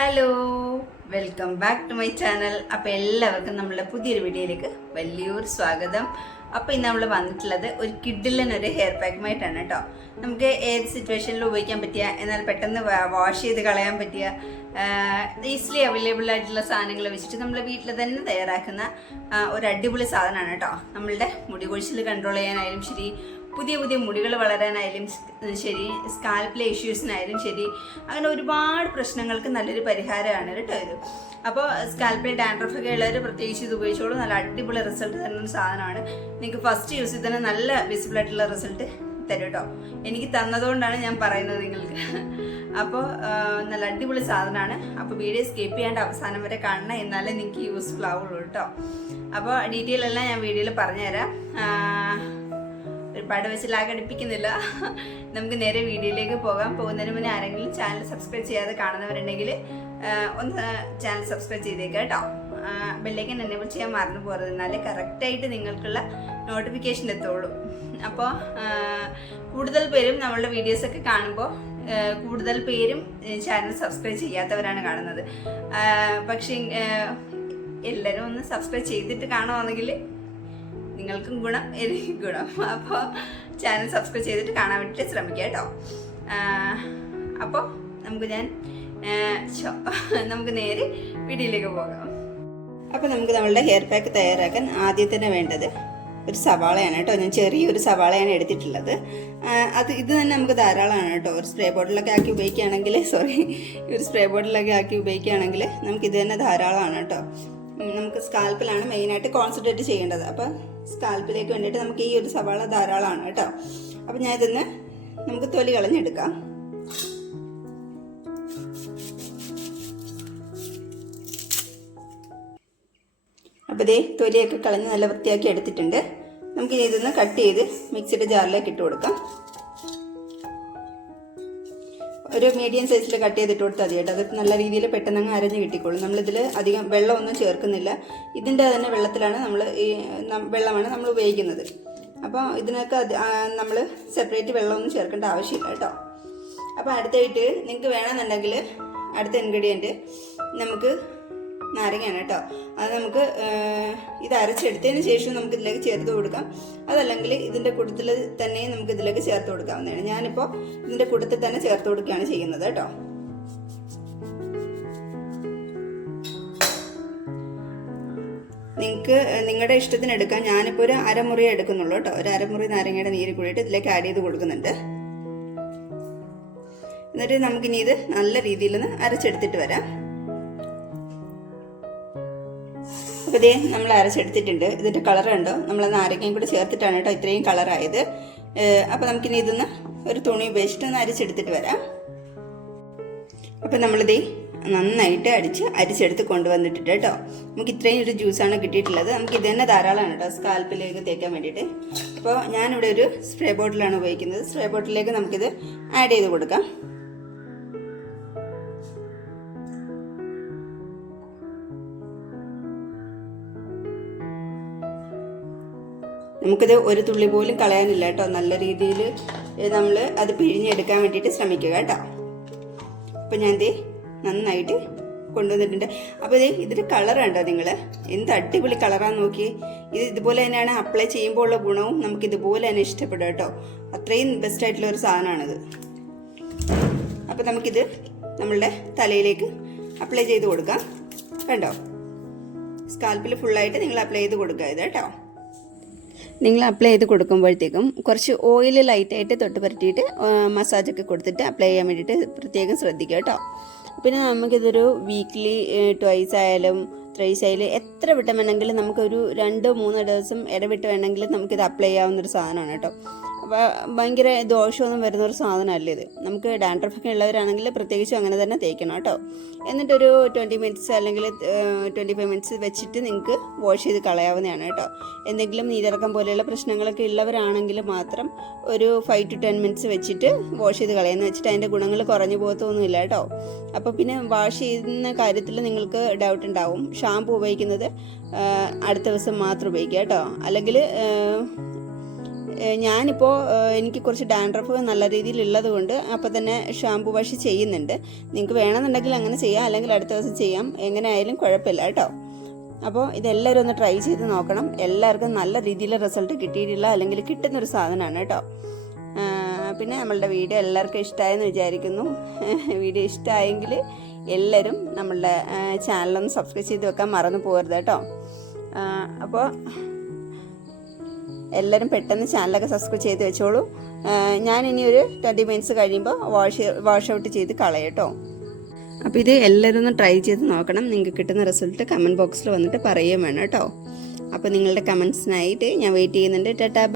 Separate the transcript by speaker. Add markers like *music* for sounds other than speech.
Speaker 1: Hello. Welcome back to my channel. അപ്പോൾ എല്ലാവർക്കും നമ്മളുടെ പുതിയൊരു വീഡിയോയിലേക്ക് വലിയൊരു സ്വാഗതം. അപ്പോൾ ഇന്ന് നമ്മൾ വന്നിട്ടുള്ളത് ഒരു കിഡിലൻ ഒരു ഹെയർ പാക്കുമായിട്ടാണ് കേട്ടോ. നമുക്ക് ഏത് സിറ്റുവേഷനിലും ഉപയോഗിക്കാൻ പറ്റിയ എന്നാൽ പെട്ടെന്ന് വാഷ് ചെയ്ത് കളയാൻ പറ്റിയ ഈസിലി അവൈലബിൾ ആയിട്ടുള്ള സാധനങ്ങൾ വെച്ചിട്ട് നമ്മൾ വീട്ടിൽ തന്നെ തയ്യാറാക്കുന്ന ഒരു അടിപൊളി സാധനമാണ് കേട്ടോ. നമ്മളുടെ മുടി കൊഴിച്ചിൽ കൺട്രോൾ ചെയ്യാനായാലും ശരി പുതിയ പുതിയ മുടികൾ വളരാനായാലും ശരി സ്കാൽപ്പിലെ ഇഷ്യൂസിനായാലും ശരി അങ്ങനെ ഒരുപാട് പ്രശ്നങ്ങൾക്ക് നല്ലൊരു പരിഹാരമാണ് കേട്ടോ ഇത്. അപ്പോൾ സ്കാൽപ്പിലെ ഡാൻഡ്രഫ് ഒക്കെ ഉള്ളവർ പ്രത്യേകിച്ച് ഇത് ഉപയോഗിച്ചോളൂ. നല്ല അടിപൊളി റിസൾട്ട് തരുന്ന ഒരു സാധനമാണ്. നിങ്ങൾക്ക് ഫസ്റ്റ് യൂസിൽ തന്നെ നല്ല വിസിബിൾ ആയിട്ടുള്ള റിസൾട്ട് തരും കേട്ടോ. എനിക്ക് തന്നതുകൊണ്ടാണ് ഞാൻ പറയുന്നത് നിങ്ങൾക്ക്. അപ്പോൾ നല്ല അടിപൊളി സാധനമാണ്. അപ്പോൾ വീഡിയോ സ്കിപ്പ് ചെയ്യാണ്ട് അവസാനം വരെ കാണണം. എന്നാലേ നിങ്ങൾക്ക് യൂസ്ഫുൾ ആവുള്ളൂ കേട്ടോ. അപ്പോൾ ഡീറ്റെയിൽ എല്ലാം ഞാൻ വീഡിയോയിൽ പറഞ്ഞുതരാം. ഒരുപാട് വെച്ച് ലാഗടിപ്പിക്കുന്നില്ല നമുക്ക് നേരെ വീഡിയോയിലേക്ക് പോകാം. പോകുന്നതിന് മുന്നേ ആരെങ്കിലും ചാനൽ സബ്സ്ക്രൈബ് ചെയ്യാതെ കാണുന്നവരുണ്ടെങ്കിൽ ഒന്ന് ചാനൽ സബ്സ്ക്രൈബ് ചെയ്തേക്കാം കേട്ടോ. ബെല്ലേക്കൻ എനേബിൾ ചെയ്യാൻ മറന്നു പോകരുത്. എന്നാലേ കറക്റ്റായിട്ട് നിങ്ങൾക്കുള്ള നോട്ടിഫിക്കേഷൻ എത്തുള്ളൂ. അപ്പോൾ കൂടുതൽ പേരും നമ്മളുടെ വീഡിയോസൊക്കെ കാണുമ്പോൾ കൂടുതൽ പേരും ചാനൽ സബ്സ്ക്രൈബ് ചെയ്യാത്തവരാണ് കാണുന്നത്. പക്ഷേ എല്ലാവരും ഒന്ന് സബ്സ്ക്രൈബ് ചെയ്തിട്ട് കാണുവാണെങ്കിൽ നിങ്ങൾക്കും ഗുണം എനിക്കും ഗുണം. അപ്പോൾ ചാനൽ സബ്സ്ക്രൈബ് ചെയ്തിട്ട് കാണാൻ വേണ്ടിയിട്ട് ശ്രമിക്കുക കേട്ടോ. അപ്പോൾ നമുക്ക് ഞാൻ നമുക്ക് നേരെ വീഡിയോയിലേക്ക് പോകാം. അപ്പോൾ നമുക്ക് നമ്മളുടെ ഹെയർ പാക്ക് തയ്യാറാക്കാൻ ആദ്യം തന്നെ വേണ്ടത് ഒരു സവാളയാണ് കേട്ടോ. ഞാൻ ചെറിയൊരു സവാളയാണ് എടുത്തിട്ടുള്ളത്. അത് ഇത് തന്നെ നമുക്ക് ധാരാളമാണ് കേട്ടോ. ഒരു സ്പ്രേ ബോട്ടിലൊക്കെ ആക്കി ഉപയോഗിക്കുകയാണെങ്കിൽ സോറി ഒരു സ്പ്രേ ബോട്ടിലൊക്കെ ആക്കി ഉപയോഗിക്കുകയാണെങ്കിൽ നമുക്ക് ഇത് തന്നെ ധാരാളമാണ് കേട്ടോ. നമുക്ക് സ്കാൽപ്പിലാണ് മെയിനായിട്ട് കോൺസെൻട്രേറ്റ് ചെയ്യേണ്ടത്. അപ്പോൾ സ്കാൽപ്പിലേക്ക് വേണ്ടിയിട്ട് നമുക്ക് ഈ ഒരു സവാള ധാരാളമാണ് കേട്ടോ. അപ്പോൾ ഞാൻ ഇതിന് നമുക്ക് തൊലി കളഞ്ഞെടുക്കാം. അപ്പോൾ ഇതേ തൊലിയൊക്കെ കളഞ്ഞ് നല്ല വൃത്തിയാക്കി എടുത്തിട്ടുണ്ട്. നമുക്ക് ഇതൊന്ന് കട്ട് ചെയ്ത് മിക്സിയുടെ ജാറിലേക്ക് ഇട്ട് കൊടുക്കാം. ഒരു മീഡിയം സൈസിൽ കട്ട് ചെയ്തിട്ട് കൊടുത്താൽ മതി കേട്ടോ. അത് നല്ല രീതിയിൽ പെട്ടെന്ന് അങ്ങ് അരഞ്ഞ് കിട്ടിക്കോളും. നമ്മളിതിൽ അധികം വെള്ളമൊന്നും ചേർക്കുന്നില്ല. ഇതിന്റെ തന്നെ വെള്ളത്തിലാണ് നമ്മൾ ഈ വെള്ളമാണ് നമ്മൾ ഉപയോഗിക്കുന്നത്. അപ്പോൾ ഇതിനൊക്കെ നമ്മൾ സെപ്പറേറ്റ് വെള്ളമൊന്നും ചേർക്കേണ്ട ആവശ്യമില്ല കേട്ടോ. അപ്പോൾ അടുത്തായിട്ട് നിങ്ങൾക്ക് വേണമെന്നുണ്ടെങ്കിൽ അടുത്ത ഇൻഗ്രീഡിയന്റ് നമുക്ക് നാരങ്ങയാണ് കേട്ടോ. അത് നമുക്ക് ഇത് അരച്ചെടുത്തതിന് ശേഷം നമുക്ക് ഇതിലേക്ക് ചേർത്ത് കൊടുക്കാം. അതല്ലെങ്കിൽ ഇതിന്റെ കൂട്ടത്തിൽ തന്നെ നമുക്ക് ഇതിലേക്ക് ചേർത്ത് കൊടുക്കാവുന്നതാണ്. ഞാനിപ്പോൾ ഇതിന്റെ കൂട്ടത്തിൽ തന്നെ ചേർത്ത് കൊടുക്കുകയാണ് ചെയ്യുന്നത് കേട്ടോ. നിങ്ങൾക്ക് നിങ്ങളുടെ ഇഷ്ടത്തിന് എടുക്കാം. ഞാനിപ്പോൾ ഒരു അരമുറി എടുക്കുന്നുള്ളൂ കേട്ടോ. ഒരു അരമുറി നാരങ്ങയുടെ നീര് കൂടിയിട്ട് ഇതിലേക്ക് ആഡ് ചെയ്ത് കൊടുക്കുന്നുണ്ട്. എന്നിട്ട് നമുക്കിനി ഇത് നല്ല രീതിയിൽ ഒന്ന് അരച്ചെടുത്തിട്ട് വരാം. അപ്പോൾ ഇതേ നമ്മൾ അരച്ചെടുത്തിട്ടുണ്ട്. ഇതിന്റെ കളർ ഉണ്ടോ നമ്മൾ നാരങ്ങയും കൂടി ചേർത്തിട്ടാണ് കേട്ടോ ഇത്രയും കളറായത് അപ്പോൾ നമുക്കിനി ഇതൊന്ന് ഒരു തുണി ഉപയോഗിച്ചിട്ട് ഒന്ന് അരിച്ചെടുത്തിട്ട് വരാം. അപ്പോൾ നമ്മളിതേ നന്നായിട്ട് അടിച്ച് അരിച്ചെടുത്ത് കൊണ്ടുവന്നിട്ടുണ്ട് കേട്ടോ. നമുക്ക് ഇത്രയും ഒരു ജ്യൂസാണ് കിട്ടിയിട്ടുള്ളത്. നമുക്ക് ഇത് തന്നെ ധാരാളമാണ് കേട്ടോ. സ്കാൽപ്പിലേക്ക് തേക്കാൻ വേണ്ടിയിട്ട്. അപ്പോൾ ഞാനിവിടെ ഒരു സ്പ്രേ ബോട്ടിലാണ് ഉപയോഗിക്കുന്നത്. സ്പ്രേ ബോട്ടിലേക്ക് നമുക്കിത് ആഡ് ചെയ്ത് കൊടുക്കാം. നമുക്കിത് ഒരു തുള്ളി പോലും കളയാനില്ല കേട്ടോ. നല്ല രീതിയിൽ നമ്മൾ അത് പിഴിഞ്ഞെടുക്കാൻ വേണ്ടിയിട്ട് ശ്രമിക്കുക കേട്ടോ. അപ്പം ഞാൻ ദേ നന്നായിട്ട് കൊണ്ടുവന്നിട്ടുണ്ട്. അപ്പോൾ ഇതേ ഇതിന്റെ കളർ കണ്ടോ നിങ്ങൾ എന്ത് അടിപൊളി കളറാന്ന് നോക്കി ഇത് ഇതുപോലെ തന്നെയാണ് അപ്ലൈ ചെയ്യുമ്പോൾ ഉള്ള ഗുണവും നമുക്ക് ഇതുപോലെ തന്നെ ഇഷ്ടപ്പെടും കേട്ടോ. അത്രയും ബെസ്റ്റ് ആയിട്ടുള്ള ഒരു സാധനമാണിത്. അപ്പോൾ നമുക്കിത് നമ്മളുടെ തലയിലേക്ക് അപ്ലൈ ചെയ്ത് കൊടുക്കാം. കണ്ടോ? സ്കാൽപ്പിൽ ഫുള്ളായിട്ട് നിങ്ങൾ അപ്ലൈ ചെയ്ത് കൊടുക്കുക ഇത് കേട്ടോ. നിങ്ങൾ അപ്ലൈ ചെയ്ത് കൊടുക്കുമ്പോഴത്തേക്കും കുറച്ച് ഓയിൽ ലൈറ്റായിട്ട് തൊട്ട് പുരട്ടിയിട്ട് മസാജൊക്കെ കൊടുത്തിട്ട് അപ്ലൈ ചെയ്യാൻ വേണ്ടിയിട്ട് പ്രത്യേകം ശ്രദ്ധിക്കുക കേട്ടോ. പിന്നെ നമുക്കിതൊരു വീക്ക്ലി ട്വൈസ് ആയാലും ത്രൈസ് ആയാലും എത്ര വിട്ടം വേണമെങ്കിലും നമുക്കൊരു രണ്ടോ മൂന്നോ ദിവസം ഇടവിട്ട് വേണമെങ്കിലും നമുക്കിത് അപ്ലൈ ചെയ്യാവുന്നൊരു സാധനമാണ് കേട്ടോ. ഭയങ്കര ദോഷമൊന്നും വരുന്ന ഒരു സാധനമല്ല ഇത്. നമുക്ക് ഡാൻഡ്രഫൊക്കെ ഉള്ളവരാണെങ്കിൽ പ്രത്യേകിച്ചും അങ്ങനെ തന്നെ തേക്കണം കേട്ടോ. എന്നിട്ടൊരു ട്വന്റി മിനിറ്റ്സ് അല്ലെങ്കിൽ ട്വന്റി ഫൈവ് മിനിറ്റ്സ് വെച്ചിട്ട് നിങ്ങൾക്ക് വാഷ് ചെയ്ത് കളയാവുന്നതാണ് കേട്ടോ. എന്തെങ്കിലും നീരിറക്കം പോലെയുള്ള പ്രശ്നങ്ങളൊക്കെ ഉള്ളവരാണെങ്കിൽ മാത്രം ഒരു ഫൈവ് ടു ടെൻ മിനിറ്റ്സ് വെച്ചിട്ട് വാഷ് ചെയ്ത് കളയുന്ന വെച്ചിട്ട് അതിന്റെ ഗുണങ്ങൾ കുറഞ്ഞു പോകത്തൊന്നുമില്ല കേട്ടോ. അപ്പോൾ പിന്നെ വാഷ് ചെയ്യുന്ന കാര്യത്തിൽ നിങ്ങൾക്ക് ഡൗട്ട് ഉണ്ടാവും. ഷാമ്പു ഉപയോഗിക്കുന്നത് അടുത്ത ദിവസം മാത്രം ഉപയോഗിക്കുക കേട്ടോ. അല്ലെങ്കിൽ ഞാനിപ്പോൾ എനിക്ക് കുറച്ച് ഡാൻഡ്രഫ് നല്ല രീതിയിൽ ഉള്ളത് കൊണ്ട് അപ്പോൾ തന്നെ ഷാംപൂ വാഷ് ചെയ്യുന്നുണ്ട്. നിങ്ങൾക്ക് വേണമെന്നുണ്ടെങ്കിൽ അങ്ങനെ ചെയ്യാം അല്ലെങ്കിൽ അടുത്ത ദിവസം ചെയ്യാം. എങ്ങനെ ആയാലും കുഴപ്പമില്ല കേട്ടോ. അപ്പോൾ ഇതെല്ലാവരും ഒന്ന് ട്രൈ ചെയ്ത് നോക്കണം. എല്ലാവർക്കും നല്ല രീതിയിൽ റിസൾട്ട് കിട്ടിയിട്ടില്ല അല്ലെങ്കിൽ കിട്ടുന്നൊരു സാധനമാണ് കേട്ടോ. പിന്നെ നമ്മളുടെ വീഡിയോ എല്ലാവർക്കും ഇഷ്ടമായെന്ന് വിചാരിക്കുന്നു. *laughs* വീഡിയോ ഇഷ്ടമായെങ്കിൽ എല്ലാവരും നമ്മളുടെ ചാനലൊന്ന് സബ്സ്ക്രൈബ് ചെയ്ത് വെക്കാൻ മറന്നു പോകരുത് കേട്ടോ. അപ്പോൾ എല്ലാവരും പെട്ടെന്ന് ചാനലൊക്കെ സബ്സ്ക്രൈബ് ചെയ്ത് വെച്ചോളൂ. ഞാൻ ഇനി ഒരു ട്വന്റി മിനിറ്റ്സ് കഴിയുമ്പോൾ വാഷ് വാഷ് ഔട്ട് ചെയ്ത് കളയട്ടോ. അപ്പോൾ ഇത് എല്ലാവരും ഒന്ന് ട്രൈ ചെയ്ത് നോക്കണം. നിങ്ങൾക്ക് കിട്ടുന്ന റിസൾട്ട് കമന്റ് ബോക്സിൽ വന്നിട്ട് പറയുകയും വേണം കേട്ടോ. അപ്പോൾ നിങ്ങളുടെ കമൻസിനായിട്ട് ഞാൻ വെയിറ്റ് ചെയ്യുന്നുണ്ട്. ടാറ്റാ